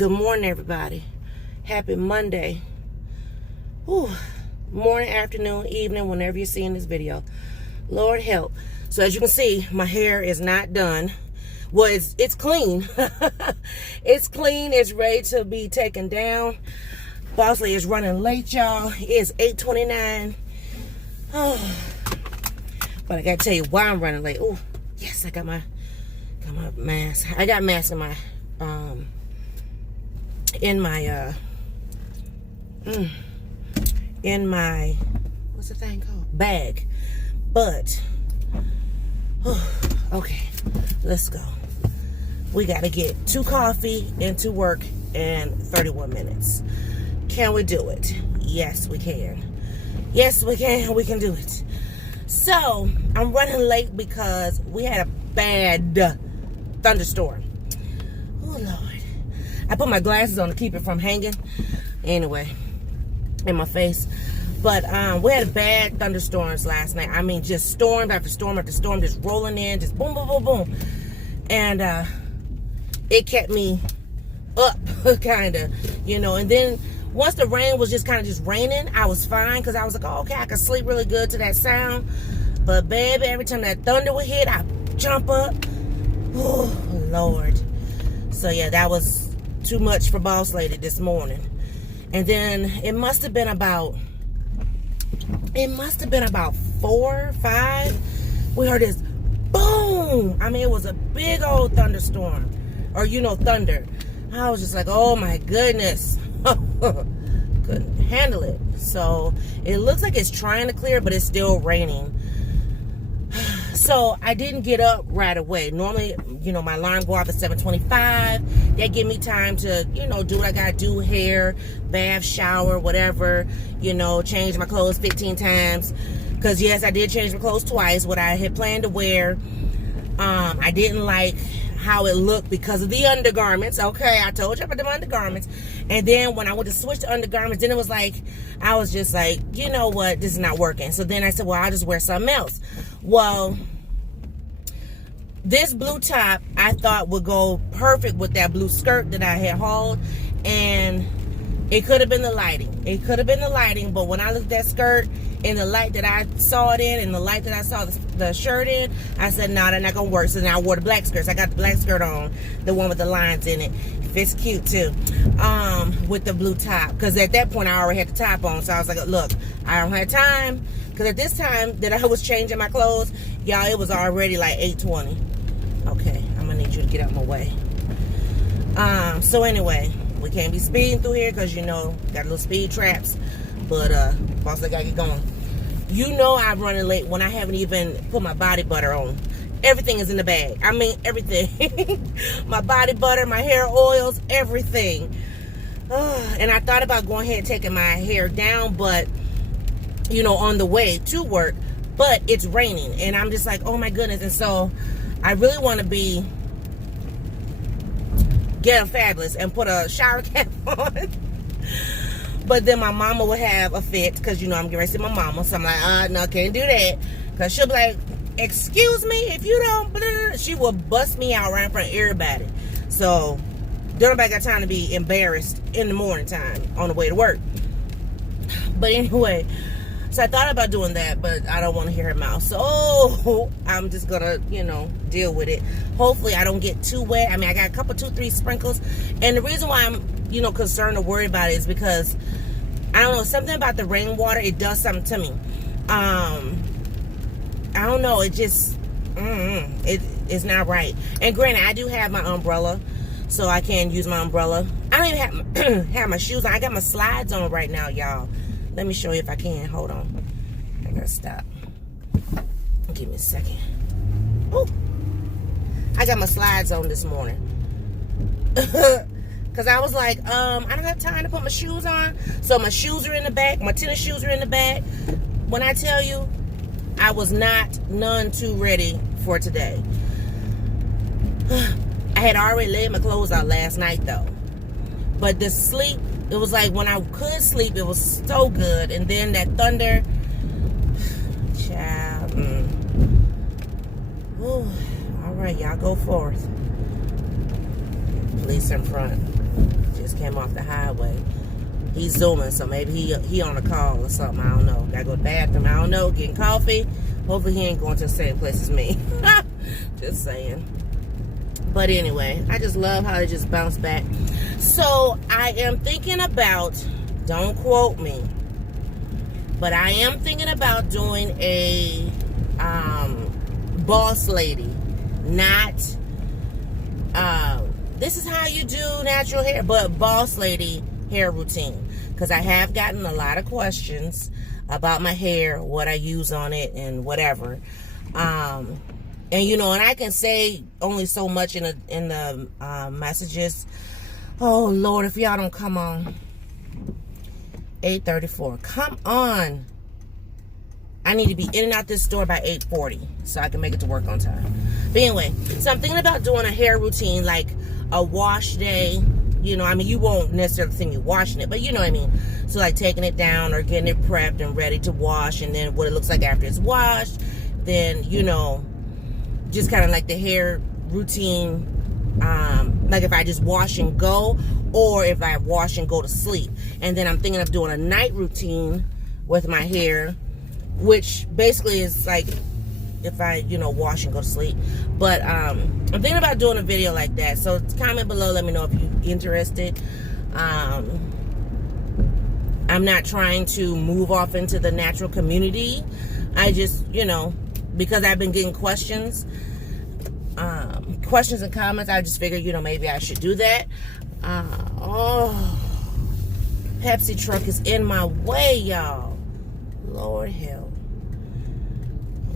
Good morning, everybody. Happy Monday. Whew. Morning, afternoon, evening, whenever you're seeing this video. Lord help. So as you can see, my hair is not done. Well, it's clean. It's clean. It's ready to be taken down. Bossley is running late, y'all. It's 8:29. Oh. But I gotta tell you why I'm running late. Oh, yes, I got my mask. I got mask in my what's the thing called? Bag. But okay, let's go. We gotta get 2 coffee into work in 31 minutes. Can we do it? Yes, we can. Yes, we can. We can do it. So I'm running late because we had a bad thunderstorm. Oh Lord. I put my glasses on to keep it from hanging. Anyway, in my face. But we had bad thunderstorms last night. I mean, just storm after storm after storm, just rolling in, just boom, boom, boom, boom. And it kept me up, kind of, you know. And then once the rain was just kind of just raining, I was fine because I was like, oh, okay, I could sleep really good to that sound. But baby, every time that thunder would hit, I'd jump up. Oh, Lord. So yeah, that was too much for Boss Lady this morning. And then it must have been about 4, 5. We heard this boom. I mean, it was a big old thunderstorm, or thunder. I was just like, oh my goodness. Couldn't handle it. So it looks like it's trying to clear, but it's still raining. So I didn't get up right away. Normally, my alarm go off at 7:25. That give me time to, do what I gotta do, hair, bath, shower, whatever, change my clothes 15 times. Because yes, I did change my clothes twice, what I had planned to wear. I didn't like how it looked because of the undergarments. Okay, I told you about the undergarments. And then when I went to switch to undergarments, then it was like, I was just like, you know what, this is not working. So then I said, well, I'll just wear something else. Well, this blue top I thought would go perfect with that blue skirt that I had hauled. And it could have been the lighting. It could have been the lighting, but when I looked at that skirt in the light that I saw it in and the light that I saw the shirt in, I said, no, they're not going to work. So then I wore the black skirts. I got the black skirt on, the one with the lines in it. Fits cute too, with the blue top. Because at that point, I already had the top on. So I was like, look, I don't have time. Because at this time that I was changing my clothes, y'all, it was already like 8:20. Okay, I'm going to need you to get out of my way. So anyway, we can't be speeding through here because, got little speed traps. But, boss, I got to get going. I'm running late when I haven't even put my body butter on. Everything is in the bag. I mean, everything. My body butter, my hair oils, everything. And I thought about going ahead and taking my hair down, but, on the way to work. But it's raining. And I'm just like, oh, my goodness. And so I really want to get fabulous and put a shower cap on. But then my mama would have a fit because, I'm getting ready to see my mama. So I'm like, no, can't do that. Because she'll be like, excuse me, if you don't, blah, blah. She will bust me out right in front of everybody. So, don't nobody got time to be embarrassed in the morning time on the way to work. But anyway, so I thought about doing that, but I don't want to hear her mouth. So, I'm just going to, deal with it. Hopefully, I don't get too wet. I mean, I got a couple, 2, 3 sprinkles. And the reason why I'm, concerned or worried about it is because, I don't know, something about the rainwater, it does something to me. I don't know, it just, it's not right. And granted, I do have my umbrella, so I can use my umbrella. I don't even have my shoes on. I got my slides on right now, y'all. Let me show you if I can. Hold on. I gotta stop. Give me a second. Oh, I got my slides on this morning. Because I was like, I don't have time to put my shoes on. So my shoes are in the back. My tennis shoes are in the back. When I tell you, I was none too ready for today. I had already laid my clothes out last night, though. But the sleep, it was like when I could sleep, it was so good. And then that thunder, child. All right, y'all go forth. Police in front. Just came off the highway. He's zooming, so maybe he on a call or something. I don't know. Gotta go to the bathroom. I don't know. Getting coffee. Hopefully he ain't going to the same place as me. Just saying. But anyway, I just love how it just bounced back. So I am thinking about, don't quote me, but I am thinking about doing a boss lady. Not, this is how you do natural hair, but boss lady hair routine. Because I have gotten a lot of questions about my hair, what I use on it, and whatever. And you know, and I can say only so much in the messages. Oh Lord, if y'all don't come on. 8:34. Come on. I need to be in and out this store by 8:40 so I can make it to work on time. But anyway, so I'm thinking about doing a hair routine, like a wash day. You know, I mean, you won't necessarily see me washing it, but you know what I mean. So like taking it down or getting it prepped and ready to wash, and then what it looks like after it's washed. Then, you know, just kind of like the hair routine, like if I just wash and go, or if I wash and go to sleep. And then I'm thinking of doing a night routine with my hair, which basically is like if I, you know, wash and go to sleep. But I'm thinking about doing a video like that. So comment below, let me know if you're interested. I'm not trying to move off into the natural community. I just, you know, because I've been getting questions and comments, I just figured, you know, maybe I should do that. Oh, Pepsi truck is in my way, y'all. Lord help.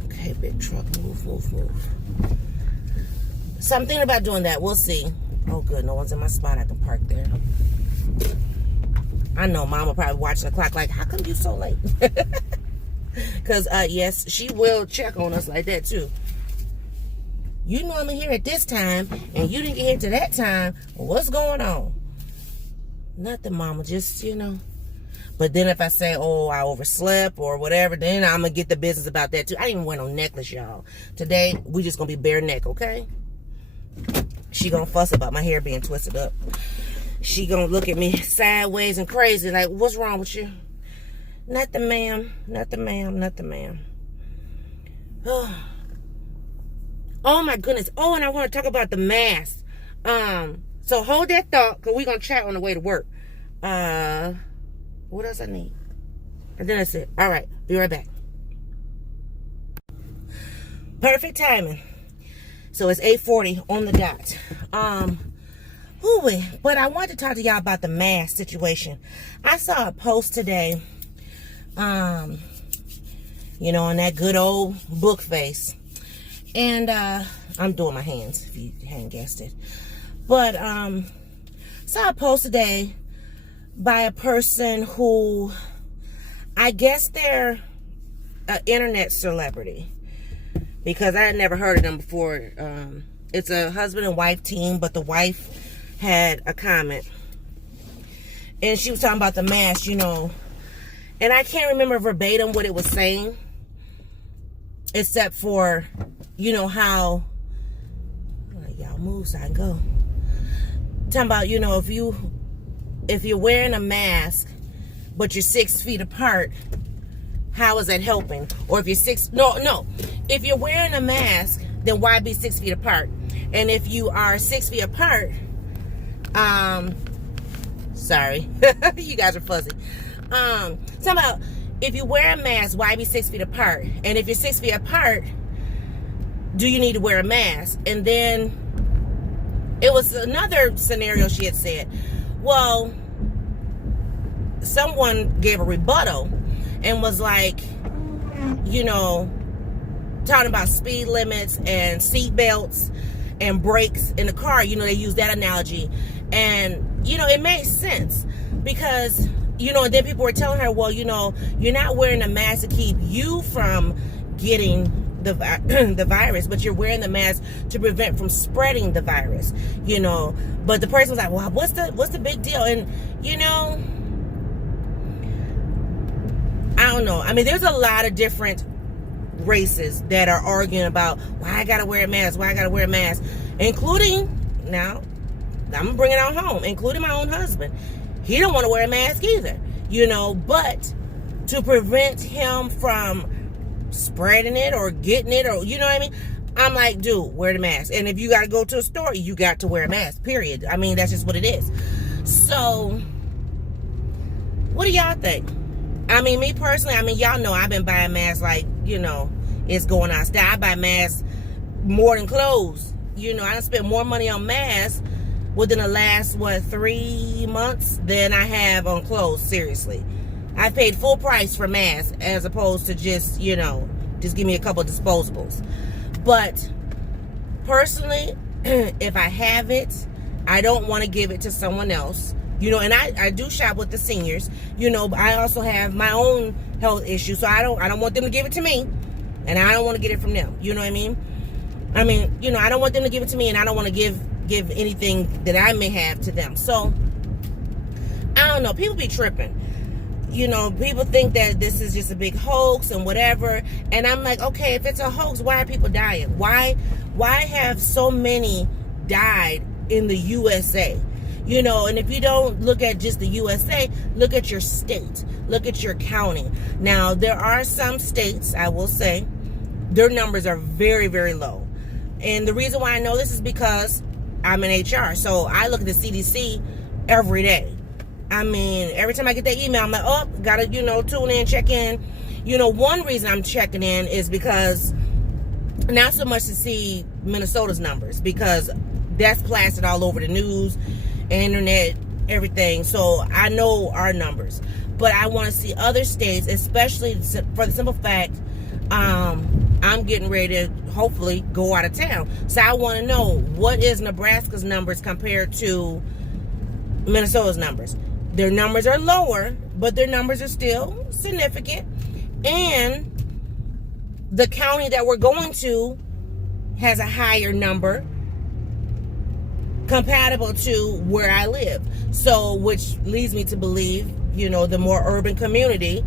Okay, big truck, move. So I'm thinking about doing that. We'll see. Oh, good, no one's in my spot. I can park there. I know Mama probably watching the clock like, how come you so late? Because, yes, she will check on us like that, too. You normally here at this time, and you didn't get here to that time. What's going on? Nothing, Mama. Just, you know. But then if I say, oh, I overslept or whatever, then I'm going to get the business about that, too. I didn't even wear no necklace, y'all. Today, we just going to be bare neck, okay? She going to fuss about my hair being twisted up. She going to look at me sideways and crazy like, what's wrong with you? Nothing, ma'am. Nothing, ma'am. Oh, my goodness. Oh, and I want to talk about the mask. So hold that thought, because we're going to chat on the way to work. What else I need? And then that's it. All right. Be right back. Perfect timing. So it's 8:40 on the dot. But I wanted to talk to y'all about the mask situation. I saw a post today, you know, on that good old book face. And I'm doing my hands, if you hadn't guessed it. But saw a post today by a person who, I guess they're an internet celebrity, because I had never heard of them before. It's a husband and wife team, but the wife had a comment, and she was talking about the mask, you know, and I can't remember verbatim what it was saying, except for, you know, how, y'all move so I can go. Talking about, you know, if you're wearing a mask, but you're 6 feet apart, how is that helping? Or if you're if you're wearing a mask, then why be 6 feet apart? And if you are 6 feet apart, sorry, you guys are fuzzy. Talking about, if you wear a mask, why be 6 feet apart? And if you're 6 feet apart, do you need to wear a mask? And then it was another scenario she had said, well, someone gave a rebuttal and was like, you know, talking about speed limits and seat belts and brakes in the car. You know, they use that analogy. And, you know, it makes sense because, you know, and then people were telling her, well, you know, you're not wearing a mask to keep you from getting the virus, but you're wearing the mask to prevent from spreading the virus, you know. But the person was like, well, what's the big deal? And, you know, I don't know. I mean, there's a lot of different races that are arguing about why I gotta wear a mask, including, now, I'm gonna bring it on home, including my own husband. He don't want to wear a mask either, but to prevent him from spreading it or getting it, or you know what I mean, I'm like, dude, wear the mask. And if you got to go to a store, you got to wear a mask, period. I mean, that's just what it is. So what do y'all think? I mean, me personally, I mean, y'all know I've been buying masks like, it's going on style. I buy masks more than clothes. I done spent more money on masks within the last, 3 months than I have on clothes, seriously. I paid full price for masks as opposed to just give me a couple of disposables. But personally, if I have it, I don't want to give it to someone else. And I do shop with the seniors, but I also have my own health issues, so I don't want them to give it to me, and I don't want to get it from them. You know what I mean? I don't want them to give it to me, and I don't want to give anything that I may have to them. So I don't know. People be tripping. People think that this is just a big hoax and whatever. And I'm like, okay, if it's a hoax, why are people dying? Why have so many died in the USA? And if you don't look at just the USA, look at your state, look at your county. Now, there are some states, I will say, their numbers are very, very low. And the reason why I know this is because I'm in HR. So I look at the CDC every day. I mean, every time I get that email, I'm like, oh, gotta, tune in, check in. One reason I'm checking in is because not so much to see Minnesota's numbers, because that's plastered all over the news, internet, everything. So I know our numbers, but I want to see other states, especially for the simple fact, I'm getting ready to hopefully go out of town. So I want to know, what is Nebraska's numbers compared to Minnesota's numbers? Their numbers are lower, but their numbers are still significant. And the county that we're going to has a higher number compatible to where I live. So, which leads me to believe, the more urban community,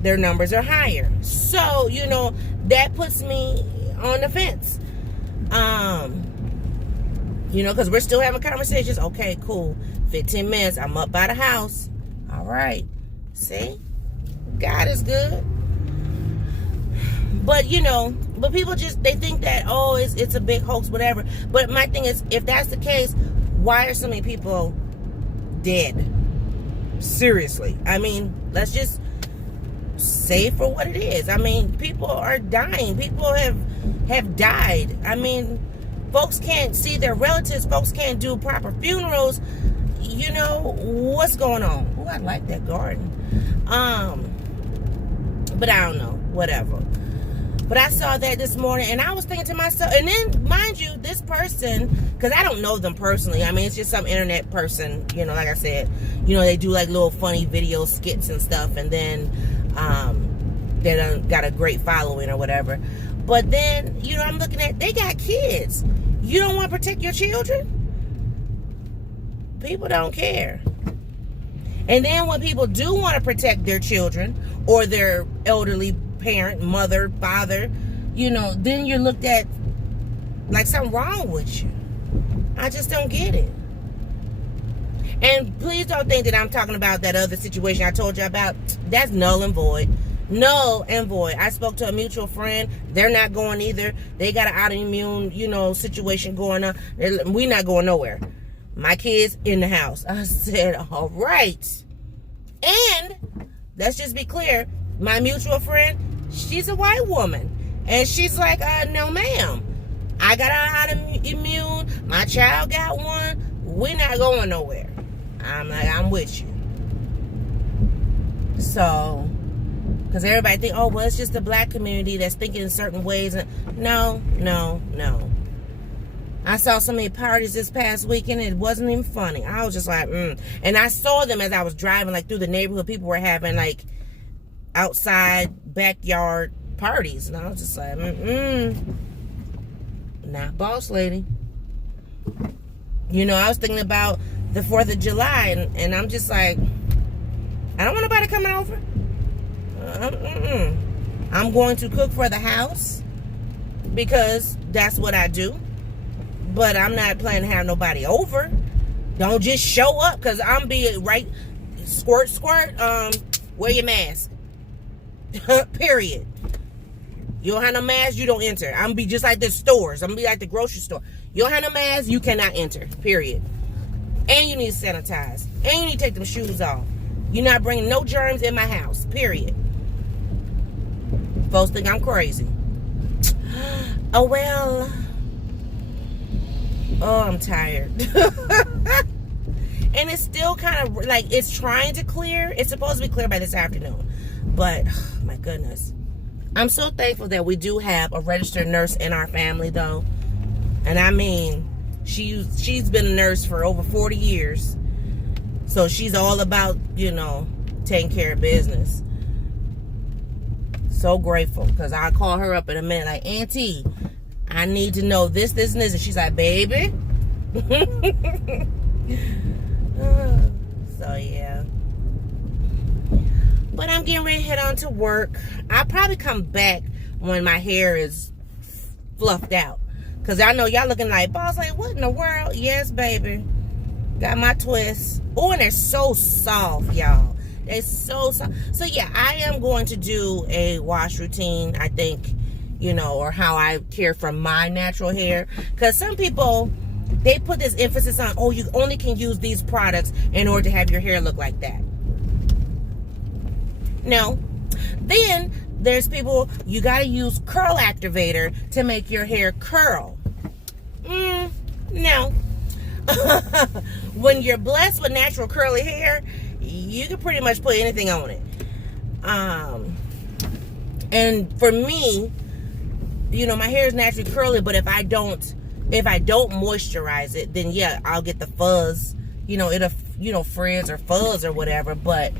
their numbers are higher. So, that puts me on the fence. Because we're still having conversations. Okay, cool. 15 minutes, I'm up by the house. All right. See? God is good. But, but people they think that, oh, it's a big hoax, whatever. But my thing is, if that's the case, why are so many people dead? Seriously. I mean, let's just say for what it is. I mean, people are dying. People have died. I mean, folks can't see their relatives. Folks can't do proper funerals. What's going on? Oh, I like that garden. But I don't know. Whatever. But I saw that this morning, and I was thinking to myself, and then, mind you, this person, because I don't know them personally. I mean, it's just some internet person, like I said, they do like little funny video skits and stuff, and then they done got a great following or whatever. But then, I'm looking at, they got kids. You don't want to protect your children? People don't care. And then when people do want to protect their children or their elderly parent, mother, father, then you're looked at like something wrong with you. I just don't get it. And please don't think that I'm talking about that other situation I told you about. That's null and void. Null and void. I spoke to a mutual friend. They're not going either. They got an autoimmune, situation going on. We're not going nowhere. My kids in the house. I said, all right. And let's just be clear. My mutual friend, she's a white woman. And she's like, no, ma'am. I got an autoimmune. My child got one. We're not going nowhere. I'm like, I'm with you. So, because everybody think, oh, well, it's just the black community that's thinking in certain ways. No. I saw so many parties this past weekend, it wasn't even funny. I was just like, And I saw them as I was driving, like, through the neighborhood. People were having, like, outside, backyard parties. And I was just like, not boss lady. I was thinking about the 4th of July, and I'm just like, I don't want nobody coming over. I'm going to cook for the house because that's what I do. But I'm not planning to have nobody over. Don't just show up, because I'm being right. Squirt, squirt. Wear your mask. Period. You don't have no mask, you don't enter. I'm gonna be just like the stores. I'm gonna be like the grocery store. You don't have no mask, you cannot enter. Period. And you need to sanitize. And you need to take them shoes off. You're not bringing no germs in my house. Period. Folks think I'm crazy. Oh, well. Oh, I'm tired. And it's still kind of like it's trying to clear. It's supposed to be clear by this afternoon. But, oh, my goodness. I'm so thankful that we do have a registered nurse in our family, though. And I mean, she's been a nurse for over 40 years. So she's all about, you know, taking care of business. So grateful, because I'll call her up in a minute like, Auntie, I need to know this, and this. And she's like, baby. So, yeah. But I'm getting ready to head on to work. I'll probably come back when my hair is fluffed out. Because I know y'all looking like, boss, like, what in the world? Yes, baby. Got my twists. Oh, and they're so soft, y'all. They're so soft. So, yeah, I am going to do a wash routine, I think, you know, or how I care for my natural hair. Because some people, they put this emphasis on, oh, you only can use these products in order to have your hair look like that. No. Then there's people, you got to use curl activator to make your hair curl. No. When you're blessed with natural curly hair, you can pretty much put anything on it. And for me, you know, my hair is naturally curly, but if I don't moisturize it, then yeah, I'll get the fuzz. You know, it'll, you know, frizz or fuzz or whatever, but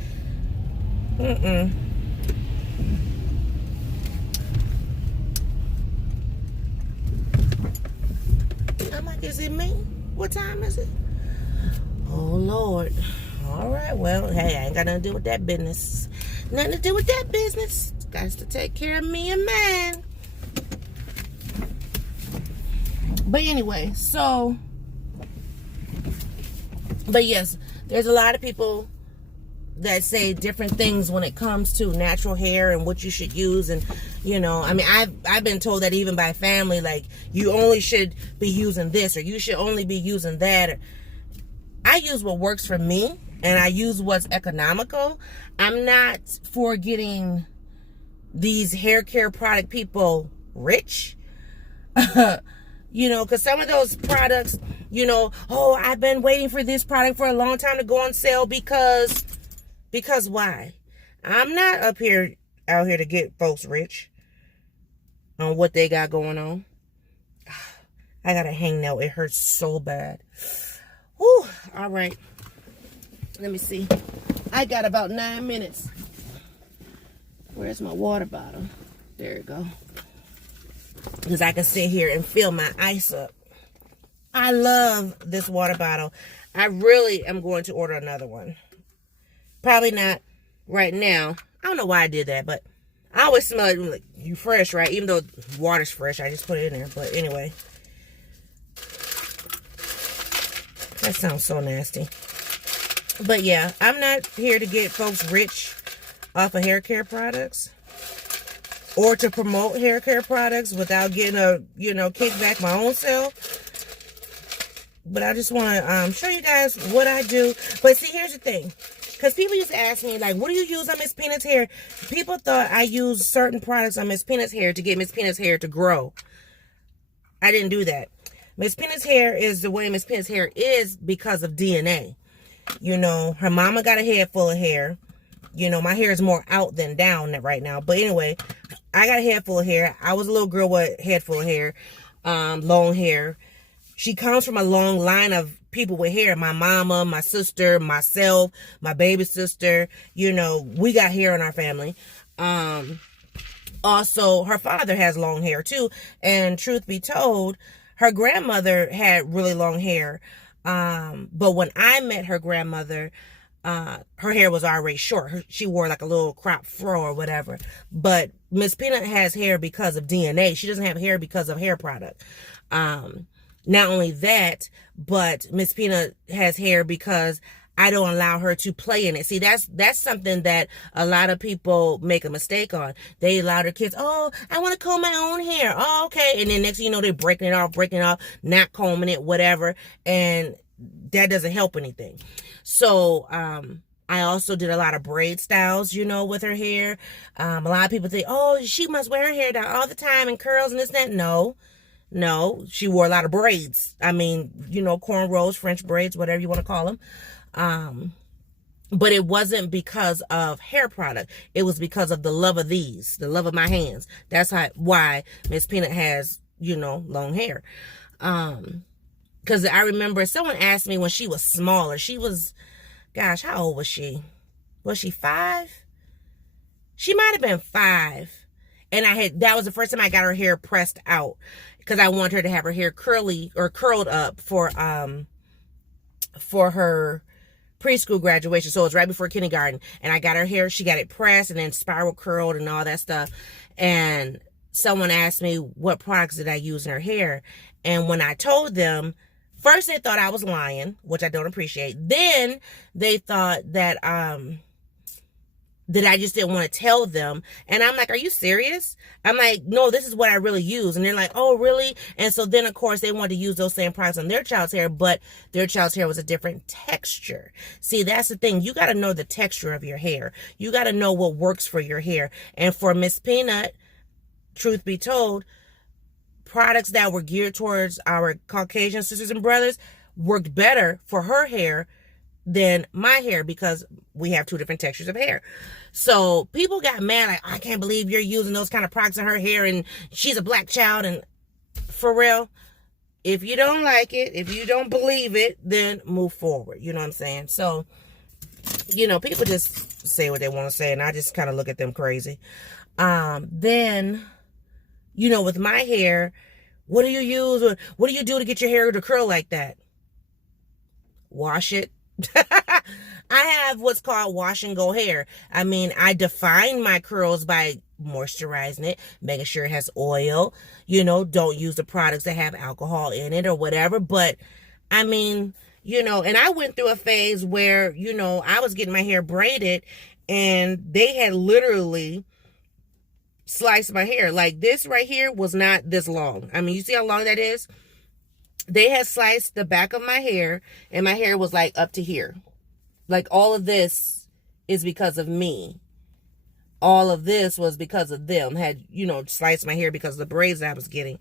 I'm like, is it me? What time is it? Oh, Lord. All right, well, hey, I ain't got nothing to do with that business. Nothing to do with that business. Got to take care of me and mine. But anyway, so, but yes, there's a lot of people that say different things when it comes to natural hair and what you should use. And, you know, I mean, I've been told that even by family, like, you only should be using this, or you should only be using that. I use what works for me, and I use what's economical. I'm not for getting these hair care product people rich. You know, because some of those products, you know, oh, I've been waiting for this product for a long time to go on sale because why? I'm not out here to get folks rich on what they got going on. I got a hangnail. It hurts so bad. Whew. All right. Let me see. I got about 9 minutes. Where's my water bottle? There you go. Because I can sit here and fill my ice up. I love this water bottle. I really am going to order another one. Probably not right now. I don't know why I did that, but I always smell it like you fresh, right? Even though water's fresh, I just put it in there. But anyway. That sounds so nasty. But yeah, I'm not here to get folks rich off of hair care products, or to promote hair care products without getting a, you know, kickback my own self. But I just want to show you guys what I do. But see, here's the thing. Because people used to ask me, like, what do you use on Miss Peanut's hair? People thought I used certain products on Miss Peanut's hair to get Miss Peanut's hair to grow. I didn't do that. Miss Peanut's hair is the way Miss Peanut's hair is because of DNA. You know, her mama got a head full of hair. You know, my hair is more out than down right now. But anyway, I got a head full of hair. I was a little girl with a head full of hair, long hair. She comes from a long line of people with hair. My mama, my sister, myself, my baby sister. You know, we got hair in our family. Also, her father has long hair too. And truth be told, her grandmother had really long hair. But when I met her grandmother, her hair was already short. She wore like a little crop fro or whatever. But Miss Peanut has hair because of DNA. She doesn't have hair because of hair product. Not only that, but Miss Peanut has hair because I don't allow her to play in it. See, that's something that a lot of people make a mistake on. They allow their kids, oh, I want to comb my own hair. Oh, okay. And then next thing you know, they're breaking it off, not combing it, whatever. And that doesn't help anything. So, I also did a lot of braid styles, you know, with her hair. A lot of people think, oh, she must wear her hair down all the time and curls and this and that. No, she wore a lot of braids. I mean, you know, cornrows, French braids, whatever you want to call them. But it wasn't because of hair product. It was because of the love of these, the love of my hands. That's why Miss Peanut has, you know, long hair. Because I remember someone asked me when she was smaller. She was, gosh, how old was she? Was she 5? She might have been 5. And that was the first time I got her hair pressed out because I wanted her to have her hair curly or curled up for her preschool graduation. So it was right before kindergarten. And I got her hair, she got it pressed and then spiral curled and all that stuff. And someone asked me what products did I use in her hair. And when I told them, first they thought I was lying, which I don't appreciate. Then they thought that I just didn't want to tell them. And I'm like, are you serious? I'm like, no, this is what I really use. And they're like, oh, really? And so then, of course, they wanted to use those same products on their child's hair, but their child's hair was a different texture. See, that's the thing. You got to know the texture of your hair. You got to know what works for your hair. And for Miss Peanut, truth be told, products that were geared towards our Caucasian sisters and brothers worked better for her hair than my hair because we have 2 different textures of hair. So people got mad like, I can't believe you're using those kind of products in her hair and she's a black child. And for real, if you don't like it, if you don't believe it, then move forward. You know what I'm saying? So, you know, people just say what they want to say and I just kind of look at them crazy. Then, you know, with my hair, what do you use? What do you do to get your hair to curl like that? Wash it. I have what's called wash and go hair. I mean, I define my curls by moisturizing it, making sure it has oil. You know, don't use the products that have alcohol in it or whatever. But, I mean, you know, and I went through a phase where, you know, I was getting my hair braided and they had literally sliced my hair. Like this right here was not this long. I mean, you see how long that is? They had sliced the back of my hair and my hair was like up to here. Like all of this is because of me. All of this was because of them. Had, you know, sliced my hair because of the braids I was getting.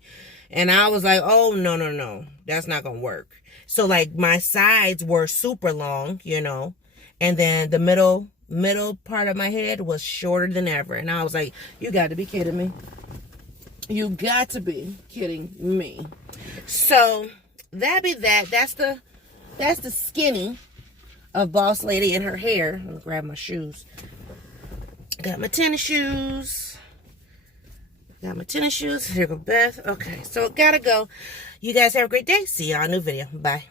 And I was like, oh, no. That's not going to work. So like my sides were super long, you know. And then the middle part of my head was shorter than ever. And I was like, you got to be kidding me. You got to be kidding me. So that be that. That's the skinny of Boss Lady and her hair. I'm gonna grab my shoes. Got my tennis shoes. Here go Beth. Okay, so gotta go. You guys have a great day. See y'all in a new video. Bye.